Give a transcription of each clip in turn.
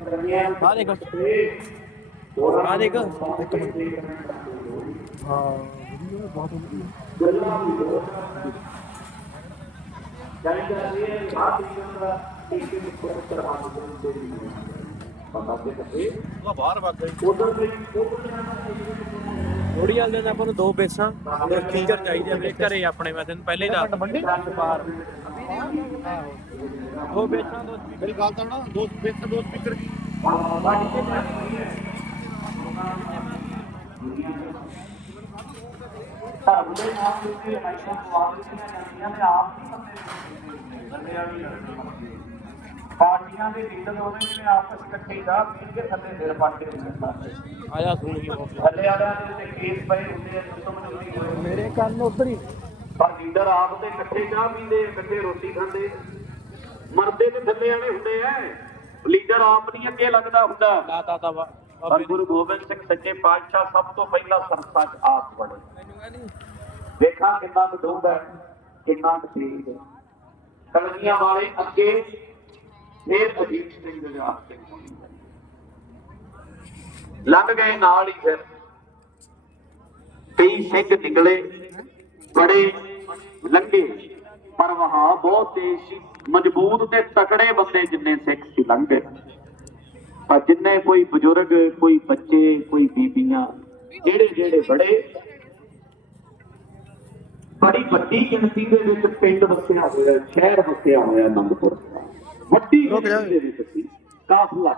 ਆ ਦੇਖ ਆ ਦੇਖ ਇੱਕ ਮਿੰਟ। ਹਾਂ ਵੀਡੀਓ ਬਹੁਤ ਵਧੀਆ। ਉਹ ਬਾਹਰ ਵਗ ਗਈ। ਥੋੜੀ ਜਾਂਦੇ ਨੇ ਆਪਾਂ ਨੂੰ ਦੋ ਬੇਸਾਂ ਦੋ ਸਟੀਕਰ ਚਾਹੀਦੇ ਆ। ਮੇਰੇ ਘਰੇ ਆਪਣੇ ਮੈਂ ਤੈਨੂੰ ਪਹਿਲੇ ਹੀ ਦੱਸ ਦੋ ਬੇਸਾਂ ਦੋ ਮੇਰੀ ਗੱਲ ਤਾਂ ਨਾ ਦੋ ਬੇਸਾਂ ਦੋ ਸਪੀਕਰ। ਧਰਮ ਦੇ ਨਾਮ ਦੇ ਉੱਤੇ ਲਾਈਟਾਂ ਪਵਾ ਦਿੱਤੀਆਂ ਜਾਂਦੀਆਂ ਨੇ ਆਪ ਹੀ ਬੰਦੇ ਬੰਦੇ ਵਾਲੀ ਪਾਰਟੀਆਂ ਦੇ ਲੀਡਰ ਉਹਦੇ ਜਿਹੜੇ ਆਪਸ ਇਕੱਠੇ ਦਾ ਮਿਲ ਕੇ ਥੱਲੇ ਸਿਰ ਪਾਟੇ ਹੁੰਦੇ ਸਾਰੇ ਆਇਆ ਸੁਣ ਗਈ ਥੱਲੇ ਵਾਲਿਆਂ ਦੇ ਉੱਤੇ ਕੇਸ ਪਏ ਹੁੰਦੇ ਆ ਮੇਰੇ ਕੰਨ ਉਧਰ ਹੀ। ਪਰ ਲੀਡਰ ਆਪ ਤੇ ਇਕੱਠੇ ਚਾਹ ਪੀਂਦੇ ਇਕੱਠੇ ਰੋਟੀ ਖਾਂਦੇ ਮਰਦੇ ਤੇ ਥੱਲੇ ਵਾਲੇ ਹੁੰਦੇ ਆ। ਲੀਡਰ ਆਪ ਨਹੀਂ ਅੱਗੇ ਲੱਗਦਾ ਹੁੰਦਾ। ਪਰ ਗੁਰੂ ਗੋਬਿੰਦ ਸਿੰਘ ਸੱਚੇ ਪਾਤਸ਼ਾਹ ਸਭ ਤੋਂ ਪਹਿਲਾਂ ਸੰਸਥਾ ਚ ਆਪ ਬਣੇ। ਵੇਖਾਂ ਕਿੰਨਾ ਡੂੰਘਾ ਹੈ, ਕਿੰਨਾ ਤੇਜ਼ ਹੈ। ਕਲਗੀਆਂ ਵਾਲੇ ਅੱਗੇ ਫੇਰ ਅਜੀਤ ਸਿੰਘ ਦੇ ਵਾਸਤੇ ਲੰਘ ਗਏ ਨਾਲ ਹੀ ਫਿਰ। ਕਈ ਸਿੰਘ ਨਿਕਲੇ ਬੜੇ ਲੰਘੇ। ਪਰ ਵਹਾ ਬਹੁਤ ਤੇਜ਼ ਸੀ। ਮਜ਼ਬੂਤ ਤੇ ਤਕੜੇ ਬੰਦੇ ਜਿੰਨੇ ਸਿੱਖ ਸੀ ਲੰਘੇ ਪਰ ਜਿੰਨੇ ਕੋਈ ਬਜ਼ੁਰਗ ਕੋਈ ਬੱਚੇ ਕੋਈ ਬੀਬੀਆਂ ਜਿਹੜੇ ਜਿਹੜੇ ਬੜੇ ਬੜੀ ਵੱਡੀ ਗਿਣਤੀ ਦੇ ਵਿੱਚ ਪਿੰਡ ਵਸਿਆ ਹੋਇਆ ਸ਼ਹਿਰ ਵਸਿਆ ਹੋਇਆ ਅਨੰਦਪੁਰ। ਵੱਡੀ ਗਿਣਤੀ ਦੇ ਵਿੱਚ ਸੀ। ਕਾਫਲਾ।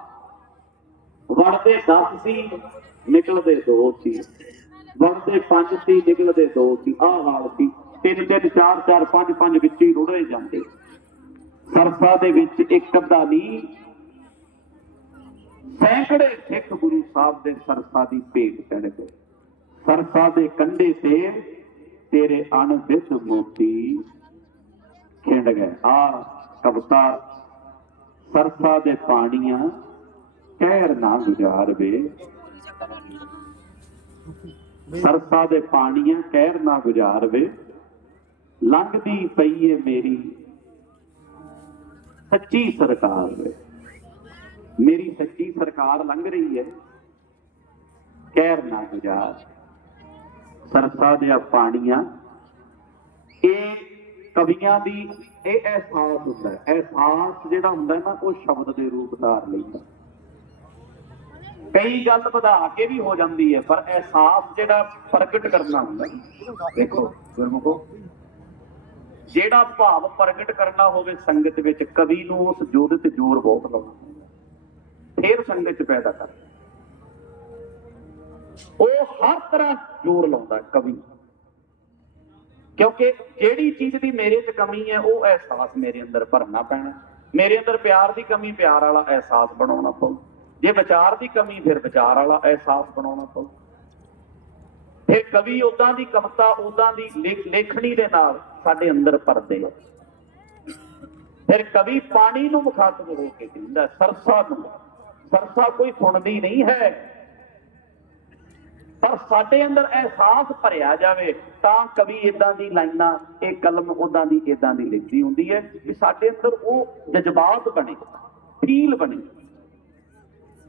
ਵੜਦੇ 10 ਸੀ ਨਿਕਲਦੇ 2 ਸੀ। ਵੜਦੇ 5 ਸੀ ਨਿਕਲਦੇ 2 ਸੀ। ਆਹ ਹਾਲ ਸੀ। ਤਿੰਨ ਤਿੰਨ, ਚਾਰ ਚਾਰ, ਪੰਜ ਪੰਜ ਵਿੱਚ ਹੀ ਰੁੜੇ ਜਾਂਦੇ। ਸਰਸਾ ਦੇ ਵਿੱਚ ਇੱਕ ਅੱਧਾ ਨਹੀਂ ਸੈਂਕੜੇ ਸਿੱਖ ਗੁਰੂ ਸਾਹਿਬ ਦੇ ਸਰਸਾ ਦੀ ਭੇਟ ਚੜ ਗਏ। ਸਰਸਾ ਦੇ ਕੰਢੇ ਤੇ ਤੇਰੇ ਅਣਵਿਧ ਮੋਤੀ ਖਿੰਡ ਗਏ। ਆ ਕਵਤਾ, ਸਰਸਾ ਦੇ ਪਾਣੀਆਂ ਕਹਿਰ ਨਾ ਗੁਜ਼ਾਰ ਸਰਸਾ ਦੇ ਪਾਣੀਆਂ ਕਹਿਰ ਨਾ ਗੁਜ਼ਾਰਵੇ। ਲੰਘਦੀ ਪਈ ਏ ਮੇਰੀ। ਸੱਚੀ ਸਰਕਾਰ ਵੇ। ਮੇਰੀ ਸੱਚੀ ਸਰਕਾਰ ਲੰਘ ਰਹੀ ਹੈ ਕਹਿਰ ਨਾ ਗੁਜ਼ਾਰ। ਸਰਸਾ ਦੇ ਪਾਣੀਆਂ। ਇਹ ਕਵੀਆਂ ਦੀ, ਇਹ ਅਹਿਸਾਸ ਹੁੰਦਾ। ਹੈ ਅਹਿਸਾਸ ਜਿਹੜਾ ਹੁੰਦਾ ਨਾ, ਉਹ ਸ਼ਬਦ ਦੇ ਰੂਪ ਧਾਰ ਲੈਂਦਾ। ਕਈ ਗੱਲ ਵਧਾ ਕੇ ਵੀ ਹੋ ਜਾਂਦੀ ਹੈ ਪਰ ਅਹਿਸਾਸ ਜਿਹੜਾ ਪ੍ਰਗਟ ਕਰਨਾ ਹੁੰਦਾ। ਦੇਖੋ, ਗੁਰਮੁਖੋ ਜਿਹੜਾ ਭਾਵ ਪ੍ਰਗਟ ਕਰਨਾ ਹੋਵੇ ਸੰਗਤ ਵਿੱਚ, ਕਵੀ ਨੂੰ ਉਸ ਜੋਦ ਤੇ ਜ਼ੋਰ ਬਹੁਤ ਲਾਉਣਾ ਹੁੰਦਾ ਫੇਰ ਸੰਗਤ ਚ ਪੈਦਾ ਕਰ। ਉਹ ਹਰ ਤਰ੍ਹਾਂ ਜ਼ੋਰ ਲਾਉਂਦਾ ਕਵੀ। ਕਿਉਂਕਿ ਜਿਹੜੀ ਚੀਜ਼ ਦੀ ਮੇਰੇ 'ਚ ਕਮੀ ਹੈ, ਉਹ ਅਹਿਸਾਸ ਮੇਰੇ ਅੰਦਰ ਭਰਨਾ ਪੈਣਾ। ਮੇਰੇ ਅੰਦਰ ਪਿਆਰ ਦੀ ਕਮੀ, ਪਿਆਰ ਵਾਲਾ ਅਹਿਸਾਸ ਬਣਾਉਣਾ ਪਊ। ਜੇ ਵਿਚਾਰ ਦੀ ਕਮੀ, ਫਿਰ ਵਿਚਾਰ ਵਾਲਾ ਅਹਿਸਾਸ ਬਣਾਉਣਾ ਪਊ। ਫਿਰ ਕਵੀ ਉਦਾਂ ਦੀ ਕਵਿਤਾ ਉਦਾਂ ਦੀ ਲੇਖ- ਲੇਖਣੀ ਦੇ ਨਾਲ ਸਾਡੇ ਅੰਦਰ ਭਰਦੇ ਆ ਫਿਰ ਕਵੀ ਪਾਣੀ ਨੂੰ ਮੁਖਾਤਬ ਹੋ ਕੇ ਕਹਿੰਦਾ, ਸਰਸਾ ਨੂੰ। ਸਰਸਾ ਕੋਈ ਸੁਣਦੀ ਨਹੀਂ ਹੈ। ਪਰ ਸਾਡੇ ਅੰਦਰ ਅਹਿਸਾਸ ਭਰਿਆ ਜਾਵੇ, ਤਾਂ ਕਵੀ ਇਦਾਂ ਦੀ ਲਾਈਨਾਂ, ਇਹ ਕਲਮ ਉਦਾਂ ਦੀ ਇਦਾਂ ਦੀ ਲਿਖਦੀ ਹੁੰਦੀ ਹੈ ਕਿ ਸਾਡੇ ਅੰਦਰ ਉਹ ਜਜ਼ਬਾਤ ਬਣੇ, ਫੀਲ ਬਣੇ।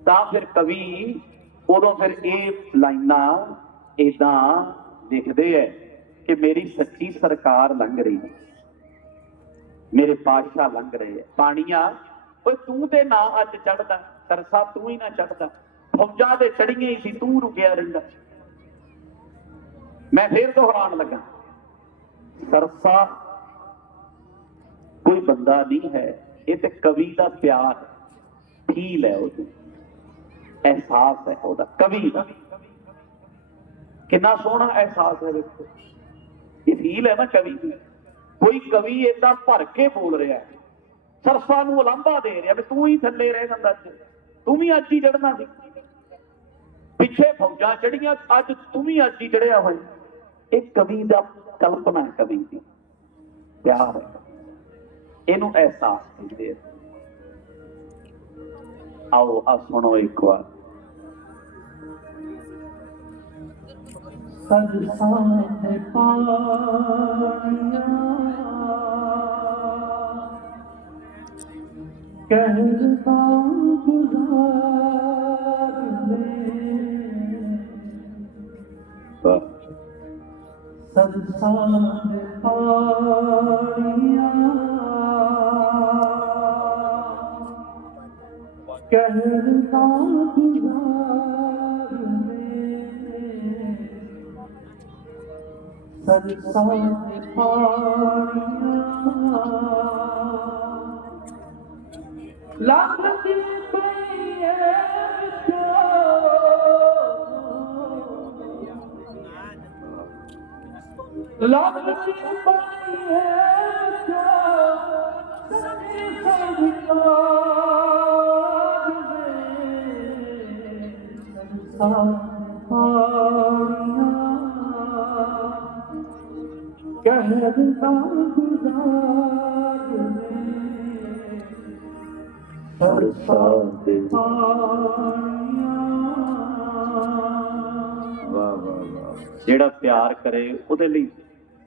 ਤਾਂ ਫਿਰ ਕਵੀ ਉਦੋਂ ਫਿਰ ਇਹ ਲਾਈਨਾਂ ਇਦਾਂ ਲਿਖਦੇ ਐ ਕਿ ਮੇਰੀ ਸੱਚੀ ਸਰਕਾਰ ਲੰਘ ਰਹੀ ਹੈ। ਮੇਰੇ ਪਾਤਸ਼ਾਹ ਲੰਘ ਰਹੇ ਐ ਪਾਣੀਆਂ, ਓਏ ਤੂੰ ਤੇ ਨਾ ਅੱਜ ਚੜਦਾ ਸਰਸਾ ਤੂੰ ਹੀ ਨਾ ਚੜਦਾ ਫੌਜਾਂ ਦੇ ਚੜੀਆਂ ਹੀ ਸੀ, ਤੂੰ ਰੁਕਿਆ ਰਹਿੰਦਾ। ਮੈਂ ਫੇਰ ਦੁਹਰਾਉਣ ਲੱਗਾ ਸਰਸਾ ਕੋਈ ਬੰਦਾ ਨਹੀਂ ਹੈ, ਇਹ ਤੇ ਕਵੀ ਦਾ ਪਿਆਰ ਫੀਲ ਹੈ ਉਹਦੀ ਅਹਿਸਾਸ ਹੈ ਉਹਦਾ, ਕਵੀ ਦਾ। ਕਿੰਨਾ ਸੋਹਣਾ ਅਹਿਸਾਸ ਹੈ ਵੇਖੋ। ਇਹ ਹੈ ਨਾ ਕਵੀ। ਕੋਈ ਕਵੀ ਏਦਾਂ ਭਰ ਕੇ ਬੋਲ ਰਿਹਾ ਹੈ। ਸਰਸਾ ਨੂੰ ਉਲੰਭਾ ਦੇ ਰਿਹਾ ਵੀ ਤੂੰ ਹੀ ਥੱਲੇ ਰਹਿ ਜਾਂਦਾ ਤੂੰ ਵੀ ਅੱਜ ਹੀ ਚੜਨਾ ਸੀ। ਪਿੱਛੇ ਫੌਜਾਂ ਚੜੀਆਂ ਅੱਜ ਤੂੰ ਵੀ ਅੱਜ ਹੀ ਚੜਿਆ ਹੋਇਆ। ਇਹ ਕਵੀ ਦਾ ਕਲਪਨਾ ਕਵੀ ਦੀ। ਪਿਆਰ ਹੈ। ਇਹਨੂੰ ਅਹਿਸਾਸ ਕਹਿੰਦੇ ਆ। ਆਓ ਆ ਸੁਣੋ ਇੱਕ ਵਾਰ। ਤਰਸਾਂ ਪਾਇਆ ਕਹਿੰਦਾ ਬੁਲਾਵੇ ਸੰਸਾਰ ਪਾਇਆ ਕਹਿੰਦਾ ਬੁਲਾਵੇ ਸੰਸਾਰ ਪਾਇਆ ਪਈ ਹੈ ਲਾਗਤੀ ਪਈ ਹੈ ਸਭੇ ਸੰਸਾਰ ਸੰਸਾਰ ਕਹਿਦਾ ਗੁਜ਼ਾਰ ਨੇ ਬਰਸਾਤ ਦੇ ਪਾਇਆ ਵਾਹ ਵਾਹ ਵਾਹ ਜਿਹੜਾ ਪਿਆਰ ਕਰੇ ਉਹਦੇ ਲਈ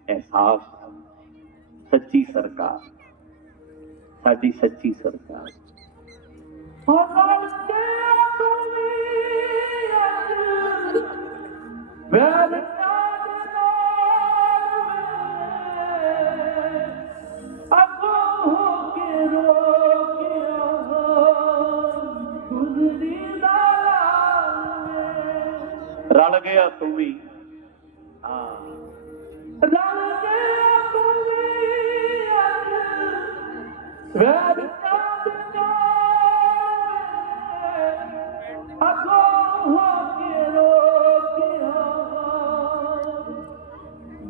ਅਹਿਸਾਸ ਸੱਚੀ ਸਰਕਾਰ ਸਾਡੀ ਸੱਚੀ ਸਰਕਾਰ ਹਰ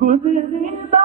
ਗੁਜ਼ਰੀ ਦਾ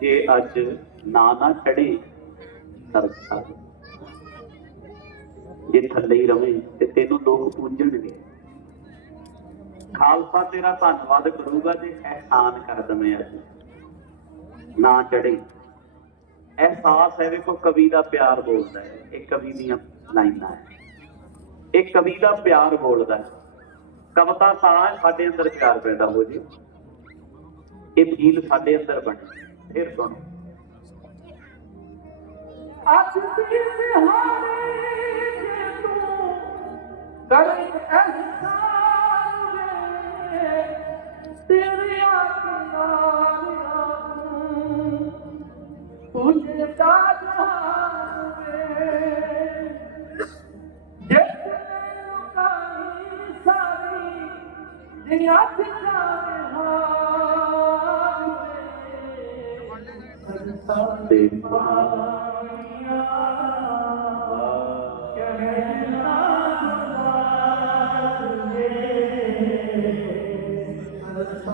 ਜੇ ਅੱਜ ਨਾ ਨਾ ਚੜੇ ਸਰਕਾਰ ਜੇ ਥੱਲੇ ਹੀ ਰਵੇਂ ਤੇ ਤੈਨੂੰ ਲੋਕ ਪੂਜਣਗੇ ਖਾਲਸਾ ਤੇਰਾ ਧੰਨਵਾਦ ਕਰੂਗਾ ਜੇ ਅਹਿਸਾਨ ਕਰ ਦਵੇਂ ਅੱਜ। ਨਾ ਚੜੇ ਅਹਿਸਾਸ ਹੈ ਵੇਖੋ, ਕਵੀ ਦਾ ਪਿਆਰ ਬੋਲਦਾ ਹੈ। ਇਹ ਕਵੀ ਦੀਆਂ ਲਾਈਨਾਂ ਹੈ। ਇਹ ਕਵੀ ਦਾ ਪਿਆਰ ਬੋਲਦਾ ਹੈ। ਕਵਤਾ ਸਾਂਝ ਸਾਡੇ ਅੰਦਰ ਪਿਆਰ ਪੈਦਾ ਹੋ ਜੇ। ਇਹ ਫੀਲ ਸਾਡੇ ਅੰਦਰ ਬਣੇ। ਫਿਰ ਸੁਣੋ। ਅੱਜ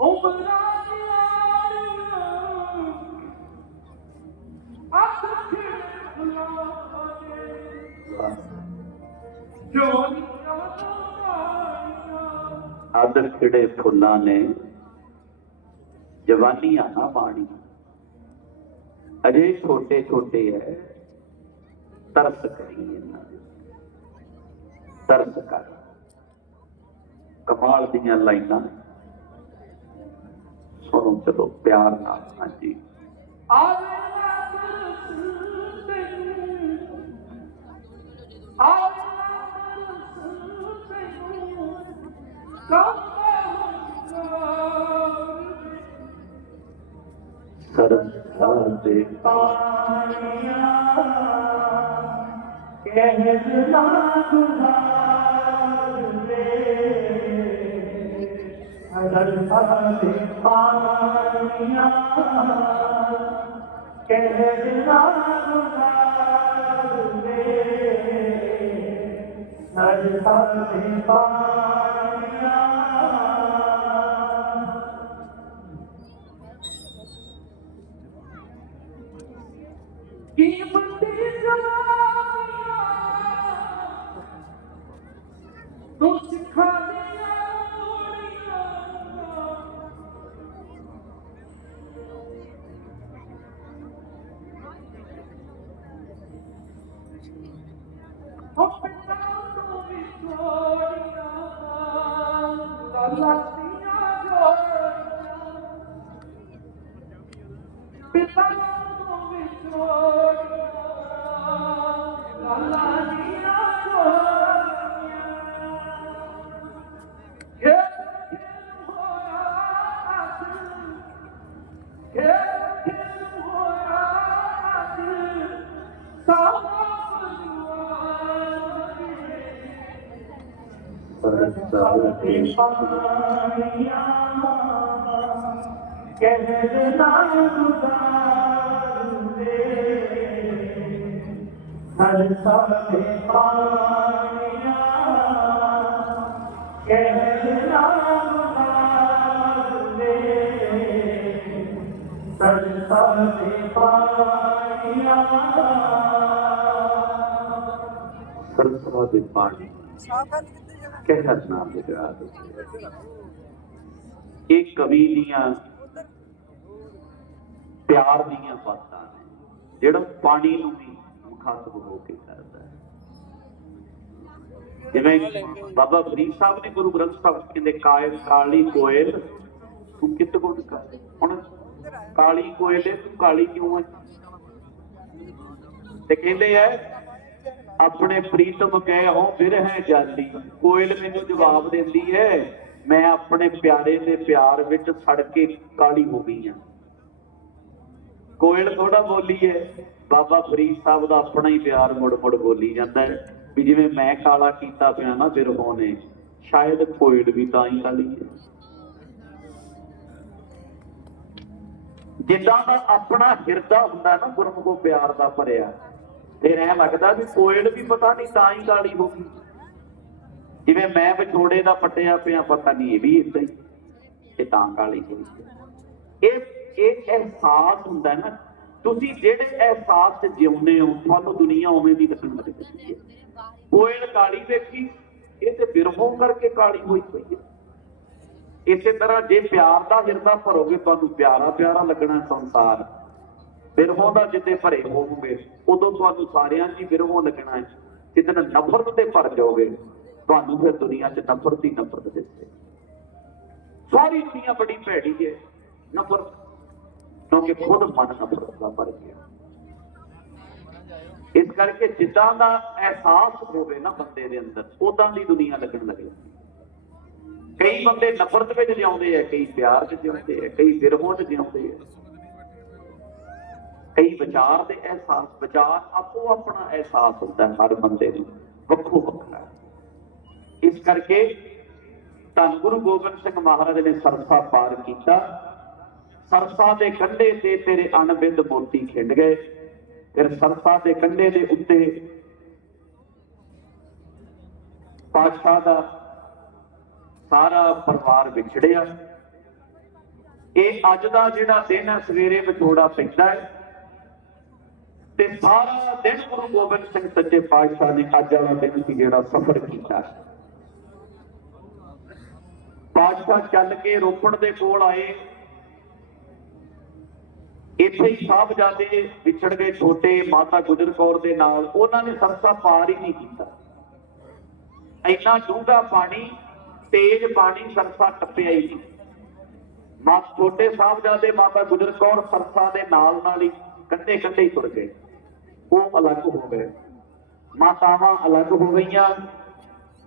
ਉਮਰਾਂ ਦੀਆਂ ਆਦਰ ਖਿੜੇ ਫੁੱਲਾਂ ਨੇ ਜਵਾਨੀ ਆ ਨਾ ਬਾਣੀ, ਅਜੇ ਛੋਟੇ ਛੋਟੇ ਐ, ਤਰਸ ਕਰੀ ਇਹਨਾਂ ਦੇ। ਤਰਸ ਕਰ। ਕਮਾਲ ਦੀਆਂ ਲਾਈਨਾਂ ਸੁਣੋ ਚਲੋ ਪਿਆਰ ਨਾਲ ਹਾਂਜੀ। ਆਵੇ ਨਾ ਦੇ ਪਾਣੀਆਂ ਕਹਿ ਨਾ ਗੁਜ਼ਾਰ ਅਦਰ ਫਾਤੇ ਪਾਣੀਆਂ ਕਹਿ ਨਾ ਗੁਜ਼ਾਰ ਵੇ ਸਰਸਾਂ ਦੇ ਪਾਣੀਆਂ ਕਹਿ ਨਾ ਗੁਜ਼ਾਰ ਦੇ ਹਰ ਸਾਰੇ ਪਾਣੀਆਂ ਕਹਿ ਨਾ ਗੁਜ਼ਾਰ ਦੇ ਹਰ ਇਹ ਕਵੀ ਦੀਆਂ ਪਿਆਰ ਦੀਆਂ ਬਾਤਾਂ ਨੇ ਜਿਹੜਾ ਪਾਣੀ ਨੂੰ ਵੀ ਮੁਖਾਤਬ ਹੋ ਕੇ ਕਰਦਾ ਹੈ। ਜਿਵੇਂ ਬਾਬਾ ਫਰੀਦ ਸਾਹਿਬ ਨੇ ਗੁਰੂ ਗ੍ਰੰਥ ਸਾਹਿਬ ਕਹਿੰਦੇ ਕਾਇਲ ਕਾਲੀ ਕੋਇਲ ਤੂੰ ਕਿਤ ਗੁਣ ਕਰ ਹੁਣ ਕਾਲੀ ਕੋਇਲ ਹੈ, ਤੂੰ ਕਾਲੀ ਕਿਉਂ ਹੈ? ਤੇ ਕਹਿੰਦੇ ਐ ਆਪਣੇ ਪ੍ਰੀਤਮ ਕਹਿ ਹੋ ਫਿਰ ਜਾਲੀ। ਕੋਇਲ ਮੈਨੂੰ ਜਵਾਬ ਦਿੰਦੀ ਹੈ, ਮੈਂ ਆਪਣੇ ਪਿਆਰੇ ਦੇ ਪਿਆਰ ਵਿੱਚ ਸੜ ਕੇ ਕਾਲੀ ਹੋ ਗਈ ਆ ਕੋਇਲ ਥੋੜਾ ਬੋਲੀ ਹੈ, ਬਾਬਾ ਫਰੀਦ ਸਾਹਿਬ ਦਾ ਆਪਣਾ ਹੀ ਪਿਆਰ ਮੁੜ ਮੁੜ ਬੋਲੀ ਜਾਂਦਾ ਹੈ, ਵੀ ਜਿਵੇਂ ਮੈਂ ਕਾਲਾ ਕੀਤਾ ਪਿਆ ਨਾ, ਫਿਰ ਹੋਣੇ ਸ਼ਾਇਦ ਕੋਇਲ ਵੀ ਤਾਂ ਹੀ ਕਾਲੀ ਹੈ। ਜਿੱਦਾਂ ਦਾ ਆਪਣਾ ਹਿਰਦਾ ਹੁੰਦਾ ਨਾ ਗੁਰਮੁਖੋ ਪਿਆਰ ਦਾ ਭਰਿਆ ਫਿਰ ਐ ਲੱਗਦਾ ਵੀ ਕੋਇਲ ਵੀ ਪਤਾ ਨਹੀਂ ਤਾਂ ਹੀ ਕਾਲੀ ਹੋ ਗਈ। ਜਿਵੇਂ ਮੈਂ ਵਿਛੋੜੇ ਦਾ ਪੱਟਿਆ ਪਿਆ, ਪਤਾ ਨਹੀਂ ਇਹ ਵੀ ਇਦਾਂ ਹੀ ਇਹ ਤਾਂ ਕਾਲੀ ਹੋਈ ਇਹ ਇਹ ਅਹਿਸਾਸ ਹੁੰਦਾ ਨਾ, ਤੁਸੀਂ ਜਿਹੜੇ ਅਹਿਸਾਸ 'ਚ ਜਿਉਂਦੇ ਹੋ, ਤੁਹਾਨੂੰ ਦੁਨੀਆ ਉਵੇਂ ਦੀ ਲੱਗਣ ਲੱਗ ਜਾਂਦੀ ਹੈ। ਕੋਇਲ ਕਾਲੀ ਵੇਖੀ, ਇਹ ਤੇ ਬਿਰਹੋਂ ਕਰਕੇ ਕਾਲੀ ਹੋਈ ਪਈ ਹੈ। ਇਸੇ ਤਰ੍ਹਾਂ ਜੇ ਪਿਆਰ ਦਾ ਹਿਰਦਾ ਭਰੋਗੇ, ਤੁਹਾਨੂੰ ਪਿਆਰਾ ਪਿਆਰਾ ਲੱਗਣਾ ਸੰਸਾਰ। ਬਿਰਹੋਂ ਦਾ ਜਿੱਤੇ ਭਰੇ ਹੋਵੋਗੇ, ਉਦੋਂ ਤੁਹਾਨੂੰ ਸਾਰਿਆਂ 'ਚ ਹੀ ਬਿਰਹੋਂ ਲੱਗਣਾ ਹੈ। ਜਿੱਦਣ ਨਫ਼ਰਤ ਤੇ ਭਰ ਜਾਓਗੇ, ਤੁਹਾਨੂੰ ਫਿਰ ਦੁਨੀਆ 'ਚ ਨਫ਼ਰਤ ਹੀ ਨਫ਼ਰਤ ਦਿਸੇ ਸਾਰੀ ਦੁਨੀਆ ਬੜੀ ਭੈੜੀ ਹੈ, ਨਫ਼ਰਤ। ਕਿਉਂਕਿ ਖੁਦ ਮਨ ਨਫ਼ਰਤ ਦਾ ਭਰ ਗਿਆ। ਇਸ ਕਰਕੇ ਜਿੱਦਾਂ ਦਾ ਅਹਿਸਾਸ ਹੋਵੇ ਨਾ ਬੰਦੇ ਦੇ ਅੰਦਰ ਉਦਾਂ ਦੀ ਦੁਨੀਆ ਲੱਗਣ ਲੱਗੇ ਕਈ ਬੰਦੇ ਨਫ਼ਰਤ ਵਿੱਚ ਜਿਉਂਦੇ ਆ, ਕਈ ਪਿਆਰ 'ਚ ਜਿਉਂਦੇ ਆ, ਕਈ ਬਿਰਹੋਂ 'ਚ ਜਿਉਂਦੇ ਆ। ਕਈ ਵਿਚਾਰ ਦੇ ਅਹਿਸਾਸ, ਵਿਚਾਰ ਆਪੋ ਆਪਣਾ ਅਹਿਸਾਸ ਹੁੰਦਾ ਹੈ ਹਰ ਬੰਦੇ ਨੂੰ, ਵੱਖੋ ਵੱਖਰਾ ਇਸ ਕਰਕੇ ਧੰਨ ਗੁਰੂ ਗੋਬਿੰਦ ਸਿੰਘ ਮਹਾਰਾਜ ਨੇ ਸਰਸਾ ਪਾਰ ਕੀਤਾ। ਸਰਸਾ ਦੇ ਕੰਢੇ ਤੇ ਤੇਰੇ ਅਣਬਿੰਦ ਮੋਤੀ ਖਿੰਡ ਗਏ। ਫਿਰ ਸਰਸਾ ਦੇ ਕੰਢੇ ਦੇ ਉੱਤੇ ਪਾਤਸ਼ਾਹ ਦਾ ਸਾਰਾ ਪਰਿਵਾਰ ਵਿਛੜਿਆ। ਇਹ ਅੱਜ ਦਾ ਜਿਹੜਾ ਦਿਨ ਹੈ, ਸਵੇਰੇ ਵਿਛੋੜਾ ਪੈਂਦਾ ਹੈ। ਤੇ ਸਾਰਾ ਦਿਨ ਗੁਰੂ ਗੋਬਿੰਦ ਸਿੰਘ ਸੱਚੇ ਪਾਤਸ਼ਾਹ ਨੇ ਅੱਜ ਵਾਲਾ ਦਿਨ ਸੀ ਜਿਹੜਾ ਸਫ਼ਰ ਕੀਤਾ। ਪਾਤਸ਼ਾਹ ਚੱਲ ਕੇ ਰੋਪੜ ਦੇ ਕੋਲ ਆਏ। ਇੱਥੇ ਹੀ ਸਾਹਿਬਜ਼ਾਦੇ ਵਿਛੜ ਗਏ ਛੋਟੇ ਮਾਤਾ ਗੁਜਰ ਕੌਰ ਦੇ ਨਾਲ। ਉਹਨਾਂ ਨੇ ਸਰਸਾ ਪਾਰ ਹੀ ਨਹੀਂ ਕੀਤਾ। ਇੰਨਾ ਡੂੰਘਾ ਪਾਣੀ, ਤੇਜ਼ ਪਾਣੀ ਸਰਸਾ ਟੱਪਿਆ ਹੀ ਨਹੀਂ। ਮਾਂ ਛੋਟੇ ਸਾਹਿਬਜ਼ਾਦੇ ਮਾਤਾ ਗੁਜਰ ਕੌਰ ਸਰਸਾ ਦੇ ਨਾਲ ਨਾਲ ਹੀ ਕੰਢੇ ਕੰਢੇ ਹੀ ਤੁਰ ਗਏ। ਉਹ ਅਲੱਗ ਹੋ ਗਏ। ਮਾਤਾਵਾਂ ਅਲੱਗ ਹੋ ਗਈਆਂ।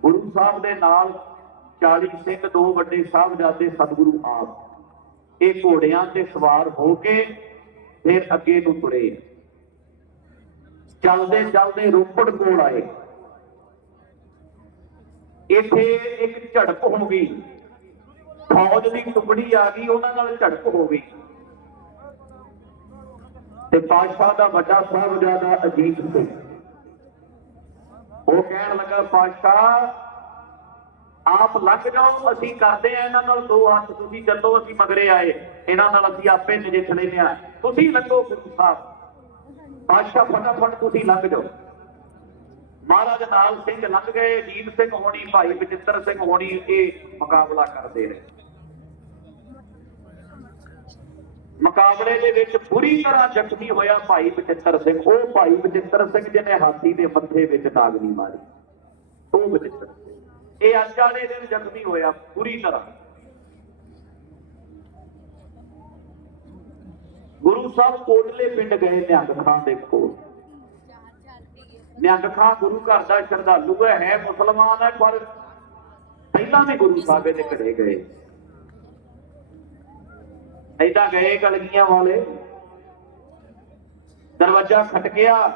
ਗੁਰੂ ਸਾਹਿਬ ਦੇ ਨਾਲ 40 ਸਿੰਘ ਦੋ ਵੱਡੇ ਸਾਹਿਬਜ਼ਾਦੇ ਸਤਿਗੁਰੂ ਆਪ। ਇਹ ਘੋੜਿਆਂ ਤੇ ਸਵਾਰ ਹੋ ਕੇ ਫਿਰ ਅੱਗੇ ਨੂੰ ਤੁਰੇ। ਚੱਲਦੇ ਚੱਲਦੇ ਰੋਪੜ ਕੋਲ ਆਏ। ਇੱਥੇ ਇੱਕ ਝੜਪ ਹੋ ਗਈ। ਫੌਜ ਦੀ ਟੁਕੜੀ ਆ ਗਈ, ਉਹਨਾਂ ਨਾਲ ਝੜਪ ਹੋ ਗਈ। ਤੇ ਪਾਤਸ਼ਾਹ ਦਾ ਵੱਡਾ ਸਾਹਿਬਜ਼ਾਦਾ ਅਜੀਤ ਸਿੰਘ। ਉਹ ਕਹਿਣ ਲੱਗਾ, ਪਾਤਸ਼ਾਹ, ਆਪ ਲੰਘ ਜਾਓ, ਅਸੀਂ ਕਰਦੇ ਆ ਇਹਨਾਂ ਨਾਲ ਦੋ ਹੱਥ, ਤੁਸੀਂ ਚੱਲੋ, ਅਸੀਂ ਮਗਰੇ ਆਏ। ਇਹਨਾਂ ਨਾਲ ਅਸੀਂ ਆਪੇ ਨਜਿੱਠ ਲੈਨੇ ਆ ਤੁਸੀਂ ਲੰਘੋ ਗੁਰੂ ਸਾਹਿਬ ਪਾਤਸ਼ਾਹ ਫਟਾਫਟ ਤੁਸੀਂ ਲੰਘ ਜਾਓ। ਮਹਾਰਾਜ ਨਾਲ ਸਿੰਘ ਲੰਘ ਗਏ ਜੀਤ ਸਿੰਘ ਹੋਣੀ, ਭਾਈ ਬਚਿੱਤਰ ਸਿੰਘ ਹੋਣੀ ਇਹ ਮੁਕਾਬਲਾ ਕਰਦੇ ਨੇ। ਮੁਕਾਬਲੇ ਦੇ ਵਿੱਚ ਬੁਰੀ ਤਰ੍ਹਾਂ ਜ਼ਖਮੀ ਹੋਇਆ ਭਾਈ ਬਚਿੱਤਰ ਸਿੰਘ। ਉਹ ਭਾਈ ਬਚਿੱਤਰ ਸਿੰਘ ਜਿਹਨੇ ਹਾਥੀ ਦੇ ਮੱਥੇ ਵਿੱਚ ਨਾਗਨੀ ਮਾਰੀ। ਉਹ ਬਚਿੱਤਰ ਇਹ ਅੱਜ ਵਾਲੇ ਦਿਨ ਜ਼ਖਮੀ ਹੋਇਆ ਬੁਰੀ ਤਰ੍ਹਾਂ। ਗੁਰੂ ਸਾਹਿਬ ਕੋਟਲੇ ਪਿੰਡ ਗਏ ਨਿਹੰਗ ਖਾਂ ਦੇ ਕੋਲ। ਨਿਹੰਗ ਖਾਂ ਗੁਰੂ ਘਰ ਦਾ ਸ਼ਰਧਾਲੂ ਹੈ ਮੁਸਲਮਾਨ ਹੈ, ਪਰ ਪਹਿਲਾਂ ਵੀ ਗੁਰੂ ਸਾਹਿਬ ਦੇ ਘੜੇ ਗਏ। ਐਦਾਂ ਗਏ ਕਲਗੀਆਂ ਵਾਲੇ। ਦਰਵਾਜ਼ਾ ਖਟਕਿਆ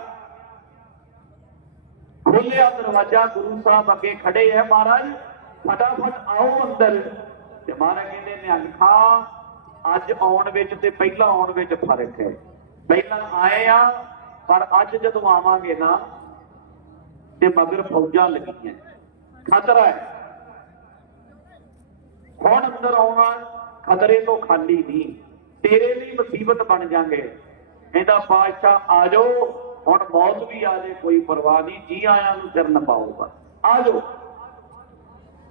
ਖੋਲਿਆ ਦਰਵਾਜ਼ਾ, ਗੁਰੂ ਸਾਹਿਬ ਅੱਗੇ ਖੜੇ ਹੈ ਮਹਾਰਾਜ। ਫਟਾਫਟ ਆਓ ਅੰਦਰ। ਤੇ ਮਹਾਰਾਜ ਕਹਿੰਦੇ ਨਿਹੰਗ ਖਾਂ, ਅੱਜ ਆਉਣ ਵਿੱਚ ਤੇ ਪਹਿਲਾਂ ਆਉਣ ਵਿੱਚ ਫ਼ਰਕ ਹੈ। ਪਹਿਲਾਂ ਆਏ ਆ, ਪਰ ਅੱਜ ਜਦੋਂ ਆਵਾਂਗੇ ਨਾ, ਤੇ ਮਗਰ ਫੌਜਾਂ ਲੱਗੀਆਂ। ਖਤਰਾ ਹੈ। ਹੁਣ ਅੰਦਰ ਆਉਣਾ ਖਤਰੇ ਤੋਂ ਖਾਲੀ ਨਹੀਂ। ਤੇਰੇ ਲਈ ਮੁਸੀਬਤ ਬਣ ਜਾਗੇ। ਕਹਿੰਦਾ ਪਾਤਸ਼ਾਹ ਆ ਜਾਓ। ਹੁਣ ਮੌਤ ਵੀ ਆ ਜੇ, ਕੋਈ ਪਰਵਾਹ ਨਹੀਂ। ਜੀ ਆਇਆਂ ਨੂੰ ਸਿਰ ਨਪਾਊਗਾ ਆ ਜਾਓ।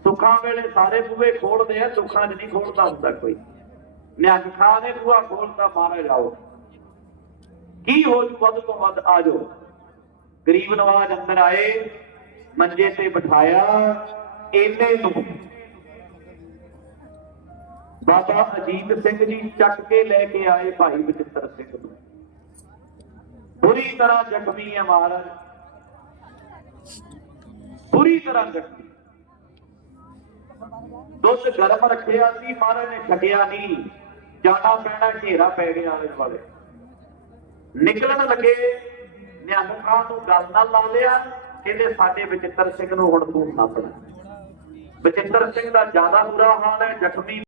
ਸੁੱਖਾਂ ਵੇਲੇ ਸਾਰੇ ਬੂਹੇ ਖੋਲਦੇ ਆ, ਦੁੱਖਾਂ 'ਚ ਨਹੀਂ ਖੋਲਦਾ ਹੁੰਦਾ ਕੋਈ। ਨਿਹੰਗ ਖਾਂ ਨੇ ਬੂਹਾ ਖੋਲਦਾ ਮਾਰੇ ਜਾਓ ਕੀ ਹੋ ਜੂ ਵੱਧ ਤੋਂ ਵੱਧ? ਆ ਜਾਓ। ਗਰੀਬ ਨਵਾਜ ਅੰਦਰ ਆਏ, ਮੰਜੇ ਤੇ ਬਿਠਾਇਆ ਇਹਨੇ ਨੂੰ ਬਾਬਾ ਅਜੀਤ ਸਿੰਘ ਜੀ ਚੱਕ ਕੇ ਲੈ ਕੇ ਆਏ ਭਾਈ ਬਚਿੱਤਰ ਸਿੰਘ ਨੂੰ। ਬੁਰੀ ਤਰ੍ਹਾਂ ਜ਼ਖਮੀ ਹੈ ਮਹਾਰਾਜ ਬੁਰੀ ਤਰ੍ਹਾਂ ਜ਼ਖਮੀ। ਦੁੱਧ ਗਰਮ ਰੱਖਿਆ ਸੀ ਮਹਾਰਾਜ ਨੇ ਛਕਿਆ ਨਹੀਂ। ਜਾਣਾ ਪੈਣਾ, ਘੇਰਾ ਪੈ ਗਿਆ ਆਲੇ ਵਾਲੇ ਨਿਕਲਣ ਲੱਗੇ, ਨਿਹੰਗ ਖਾਂ ਨੂੰ ਗੱਲ ਨਾਲ ਲਾ ਲਿਆ, ਕਹਿੰਦੇ ਸਾਡੇ ਬਚਿੱਤਰ ਸਿੰਘ ਨੂੰ ਹੁਣ ਤੂੰ ਸਾਂਭਣਾ। ਬਚਿੱਤਰ ਸਿੰਘ ਦਾ ਜ਼ਿਆਦਾ ਬੁਰਾ ਹਾਲ ਹੈ, ਜ਼ਖਮੀ